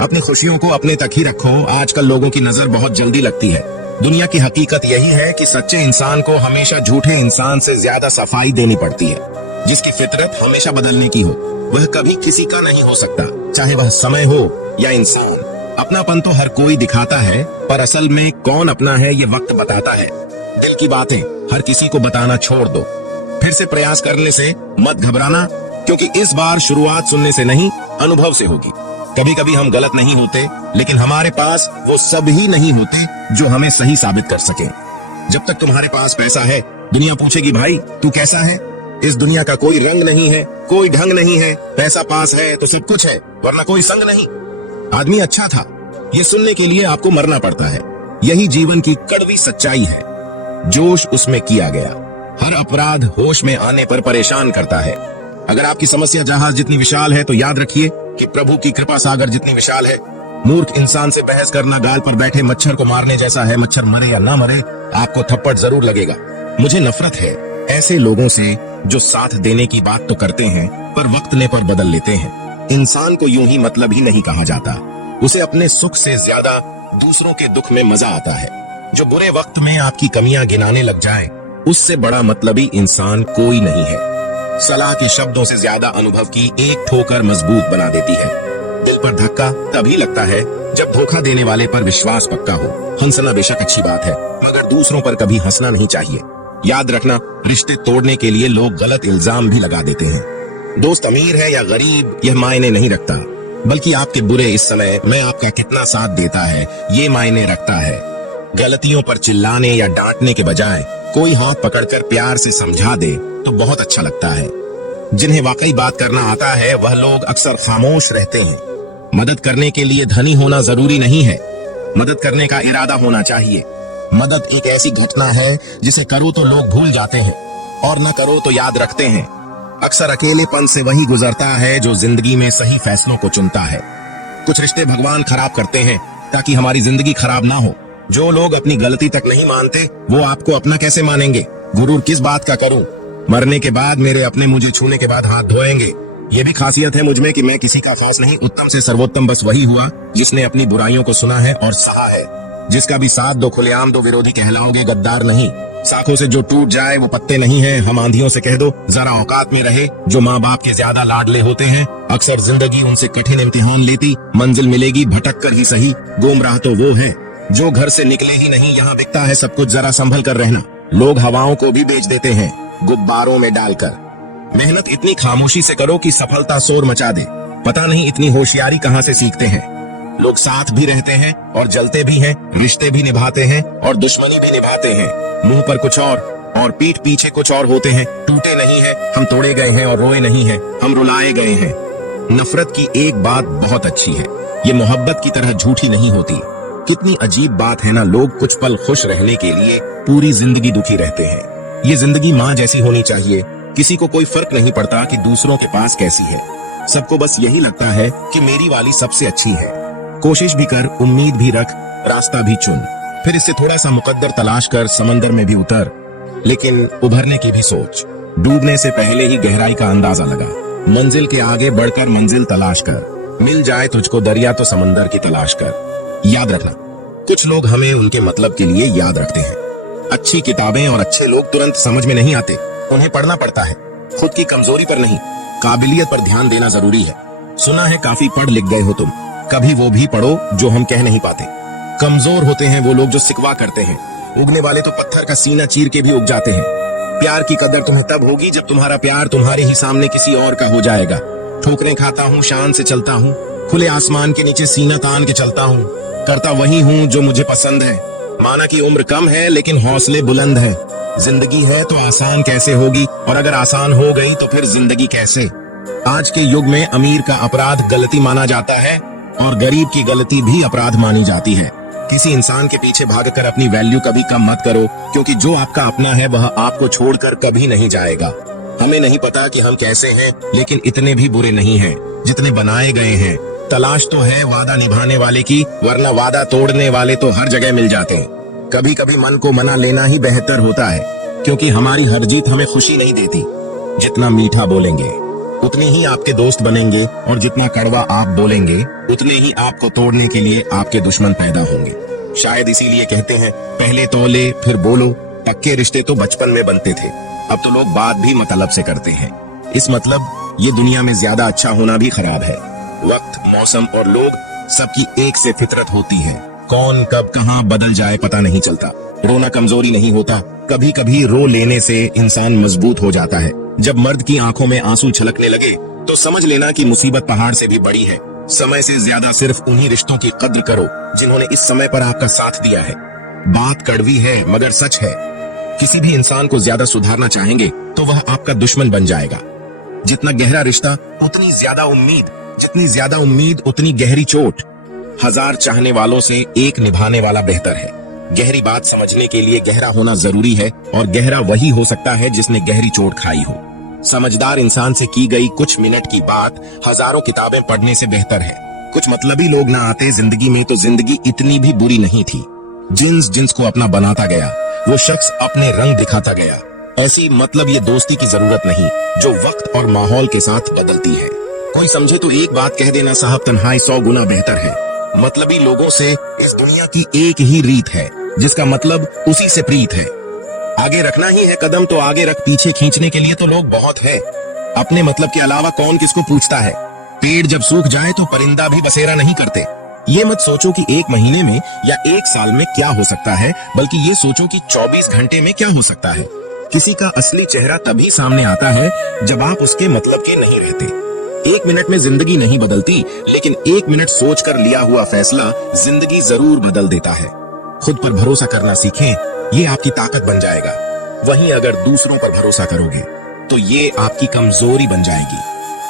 अपनी खुशियों को अपने तक ही रखो। आजकल लोगों की नजर बहुत जल्दी लगती है। दुनिया की हकीकत यही है कि सच्चे इंसान को हमेशा झूठे इंसान से ज्यादा सफाई देनी पड़ती है। जिसकी फितरत हमेशा बदलने की हो वह कभी किसी का नहीं हो सकता, चाहे वह समय हो या इंसान। अपनापन तो हर कोई दिखाता है, पर असल में कौन अपना है ये वक्त बताता है। दिल की बातें हर किसी को बताना छोड़ दो। फिर से प्रयास करने से मत घबराना, क्योंकि इस बार शुरुआत सुनने से नहीं अनुभव से होगी। कभी कभी हम गलत नहीं होते, लेकिन हमारे पास वो सब ही नहीं होते जो हमें सही साबित कर सके। जब तक तुम्हारे पास पैसा है, दुनिया पूछेगी भाई तू कैसा है। इस दुनिया का कोई रंग नहीं है, कोई ढंग नहीं है। पैसा पास है तो सब कुछ है, वरना कोई संग नहीं। आदमी अच्छा था, ये सुनने के लिए आपको मरना पड़ता है। यही जीवन की कड़वी सच्चाई है। जोश उसमें किया गया। हर अपराध होश में आने पर परेशान करता है। अगर आपकी समस्या जहाज जितनी विशाल है तो याद रखिए कि प्रभु की कृपा सागर जितनी विशाल है। मूर्ख इंसान से बहस करना गाल पर बैठे मच्छर को मारने जैसा है। मच्छर मरे या ना मरे, आपको थप्पड़ जरूर लगेगा। मुझे नफरत है ऐसे लोगों से जो साथ देने की बात तो करते हैं पर वक्त ने पर बदल लेते हैं। इंसान को यूं ही मतलब ही नहीं कहा जाता। उसे अपने सुख से ज्यादा दूसरों के दुख में मजा आता है। जो बुरे वक्त में आपकी कमियां गिनाने लग जाए, उससे बड़ा मतलबी इंसान कोई नहीं है। सलाह के शब्दों से ज्यादा अनुभव की एक ठोकर मजबूत बना देती है। दिल पर धक्का तभी लगता है जब धोखा देने वाले पर विश्वास पक्का हो। हंसना बेशक अच्छी बात है, मगर दूसरों पर कभी हंसना नहीं चाहिए। याद रखना, रिश्ते तोड़ने के लिए लोग गलत इल्जाम भी लगा देते हैं। दोस्त अमीर है या गरीब यह मायने नहीं रखता, बल्कि आपके बुरे इस समय में आपका कितना साथ देता है ये मायने रखता है। गलतियों पर चिल्लाने या डांटने के बजाय कोई हाथ पकड़कर प्यार से समझा दे तो बहुत अच्छा लगता है। जिन्हें वाकई बात करना आता है वह लोग अक्सर खामोश रहते हैं। मदद करने के लिए धनी होना जरूरी नहीं है, मदद करने का इरादा होना चाहिए। मदद एक ऐसी घटना है जिसे करो तो लोग भूल जाते हैं और न करो तो याद रखते हैं। अक्सर अकेलेपन से वही गुजरता है जो जिंदगी में सही फैसलों को चुनता है। कुछ रिश्ते भगवान खराब करते हैं ताकि हमारी जिंदगी खराब ना हो। जो लोग अपनी गलती तक नहीं मानते वो आपको अपना कैसे मानेंगे। गुरूर किस बात का करूं, मरने के बाद मेरे अपने मुझे छूने के बाद हाथ धोएंगे। ये भी खासियत है मुझ में कि मैं किसी का खास नहीं, उत्तम से सर्वोत्तम बस वही हुआ जिसने अपनी बुराइयों को सुना है और सहा है। जिसका भी साथ दो खुलेआम दो, विरोधी कहलाओगे गद्दार नहीं। शाखों से जो टूट जाए वो पत्ते नहीं है। हम आंधियों से कह दो जरा औकात में रहे। जो माँ बाप के ज्यादा लाडले होते हैं अक्सर जिंदगी उनसे कठिन इम्तिहान लेती। मंजिल मिलेगी भटक कर ही सही, गुमराह तो वो है जो घर से निकले ही नहीं। यहाँ बिकता है सब कुछ, जरा संभल कर रहना। लोग हवाओं को भी बेच देते हैं गुब्बारों में डालकर। मेहनत इतनी खामोशी से करो कि सफलता शोर मचा दे। पता नहीं इतनी होशियारी कहाँ से सीखते हैं। लोग साथ भी रहते हैं और जलते भी हैं, रिश्ते भी निभाते हैं और दुश्मनी भी निभाते हैं। मुंह पर कुछ और पीठ पीछे कुछ और होते हैं। टूटे नहीं है हम, तोड़े गए हैं और रोए नहीं है हम, रुलाए गए हैं। नफरत की एक बात बहुत अच्छी है, ये मोहब्बत की तरह झूठी नहीं होती। कितनी अजीब बात है ना, लोग कुछ पल खुश रहने के लिए पूरी जिंदगी दुखी रहते हैं। ये जिंदगी माँ जैसी होनी चाहिए। किसी को कोई फर्क नहीं पड़ता कि दूसरों के पास कैसी है। सबको बस यही लगता है कि मेरी वाली सबसे अच्छी है। कोशिश भी कर, उम्मीद भी रख, रास्ता भी चुन। फिर इससे थोड़ा सा मुकद्दर तलाश कर समंदर में भी उतर, लेकिन उभरने की भी सोच। डूबने से पहले ही गहराई का अंदाजा लगा। मंजिल के आगे बढ़कर मंजिल तलाश कर। मिल जाए तुझको दरिया तो समंदर की तलाश कर। याद रखना, कुछ लोग हमें उनके मतलब के लिए याद रखते हैं। अच्छी किताबें और अच्छे लोग तुरंत समझ में नहीं आते, उन्हें पढ़ना पड़ता है। खुद की कमजोरी पर नहीं, काबिलियत पर ध्यान देना जरूरी है। सुना है काफी पढ़ लिख गए हो तुम, कभी वो भी पढ़ो जो हम कह नहीं पाते। कमजोर होते हैं वो लोग जो सिकवा करते हैं। उगने वाले तो पत्थर का सीना चीर के भी उग जाते हैं। प्यार की कदर तुम्हें तब होगी जब तुम्हारा प्यार तुम्हारे ही सामने किसी और का हो जाएगा। ठोकरें खाता हूँ, शान से चलता हूँ, खुले आसमान के नीचे सीना तान के चलता हूँ। करता वही हूँ जो मुझे पसंद है। माना कि उम्र कम है लेकिन हौसले बुलंद है। जिंदगी है तो आसान कैसे होगी, और अगर आसान हो गई तो फिर जिंदगी कैसे। आज के युग में अमीर का अपराध गलती माना जाता है और गरीब की गलती भी अपराध मानी जाती है। किसी इंसान के पीछे भागकर अपनी वैल्यू कभी कम मत करो, क्योंकि जो आपका अपना है वह आपको छोड़कर कभी नहीं जाएगा। हमें नहीं पता कि हम कैसे हैं, लेकिन इतने भी बुरे नहीं हैं जितने बनाए गए हैं। तलाश तो है वादा निभाने वाले की, वरना वादा तोड़ने वाले तो हर जगह मिल जाते हैं। कभी कभी मन को मना लेना ही बेहतर होता है, क्योंकि हमारी हर जीत हमें खुशी नहीं देती जितना मीठा बोलेंगे। उतने ही आपके दोस्त बनेंगे और जितना कड़वा आप बोलेंगे उतने ही आपको तोड़ने के लिए आपके दुश्मन पैदा होंगे। शायद इसीलिए कहते हैं पहले तौले फिर बोलो, पक्के रिश्ते तो बचपन में बनते थे, अब तो लोग बात भी मतलब से करते हैं। इस मतलब ये दुनिया में ज्यादा अच्छा होना भी खराब है। वक्त, मौसम और लोग सबकी एक से फितरत होती है। कौन कब कहाँ बदल जाए पता नहीं चलता। रोना कमजोरी नहीं होता, कभी कभी रो लेने से इंसान मजबूत हो जाता है। जब मर्द की आंखों में आंसू छलकने लगे तो समझ लेना कि मुसीबत पहाड़ से भी बड़ी है। समय से ज्यादा सिर्फ उन्हीं रिश्तों की कद्र करो जिन्होंने इस समय पर आपका साथ दिया है। बात कड़वी है मगर सच है। किसी भी इंसान को ज्यादा सुधारना चाहेंगे तो वह आपका दुश्मन बन जाएगा। जितना गहरा रिश्ता उतनी ज्यादा उम्मीद, जितनी ज्यादा उम्मीद उतनी गहरी चोट। 1000 चाहने वालों से एक निभाने वाला बेहतर है। गहरी बात समझने के लिए गहरा होना जरूरी है और गहरा वही हो सकता है जिसने गहरी चोट खाई हो। समझदार इंसान से की गई कुछ मिनट की बात हजारों किताबें पढ़ने से बेहतर है। कुछ मतलबी लोग ना आते जिंदगी में तो जिंदगी इतनी भी बुरी नहीं थी। जिन्स को अपना बनाता गया, वो शख्स अपने रंग दिखाता गया। ऐसी मतलब ये दोस्ती की जरूरत नहीं जो वक्त और माहौल के साथ बदलती है। कोई समझे तो एक बात कह देना, साहब तन्हाई 100 गुना बेहतर है। मतलबी लोगों से इस दुनिया की एक ही रीत है जिसका मतलब उसी से प्रीत है। आगे रखना ही है कदम तो आगे रख, पीछे खींचने के लिए तो लोग बहुत है। अपने मतलब के अलावा कौन किसको पूछता है। पेड़ जब सूख जाए तो परिंदा भी बसेरा नहीं करते। ये मत सोचो कि 1 महीने में या 1 साल में क्या हो सकता है, बल्कि ये सोचो कि 24 घंटे में क्या हो सकता है। किसी का असली चेहरा तभी सामने आता है जब आप उसके मतलब के नहीं रहते। 1 मिनट में जिंदगी नहीं बदलती, लेकिन 1 मिनट सोचकर लिया हुआ फैसला जिंदगी जरूर बदल देता है। खुद पर भरोसा करना सीखें, ये आपकी ताकत बन जाएगा। वहीं अगर दूसरों पर भरोसा करोगे तो ये आपकी कमजोरी बन जाएगी।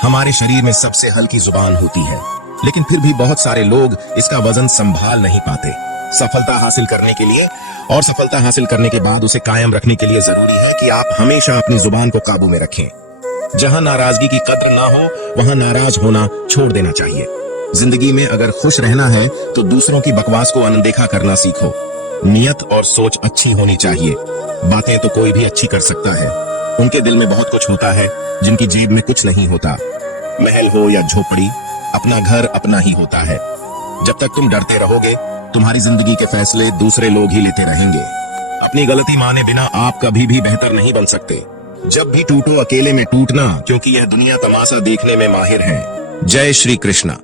हमारे शरीर में सबसे हल्की जुबान होती है, लेकिन फिर भी बहुत सारे लोग इसका वजन संभाल नहीं पाते। सफलता हासिल करने के लिए और सफलता हासिल करने के बाद उसे कायम रखने के लिए जरूरी है कि आप हमेशा अपनी जुबान को काबू में रखें। जहां नाराजगी की कद्र ना हो वहां नाराज होना छोड़ देना चाहिए। जिंदगी में अगर खुश रहना है तो दूसरों की बकवास को अनदेखा करना सीखो। नियत और सोच अच्छी होनी चाहिए। बातें तो कोई भी अच्छी कर सकता है। उनके दिल में बहुत कुछ होता है जिनकी जेब में कुछ नहीं होता। महल हो या झोपड़ी, अपना घर अपना ही होता है। जब तक तुम डरते रहोगे तुम्हारी जिंदगी के फैसले दूसरे लोग ही लेते रहेंगे। अपनी गलती माने बिना आप कभी भी बेहतर नहीं बन सकते। जब भी टूटो अकेले में टूटना, क्योंकि यह दुनिया तमाशा देखने में माहिर है। जय श्री कृष्णा।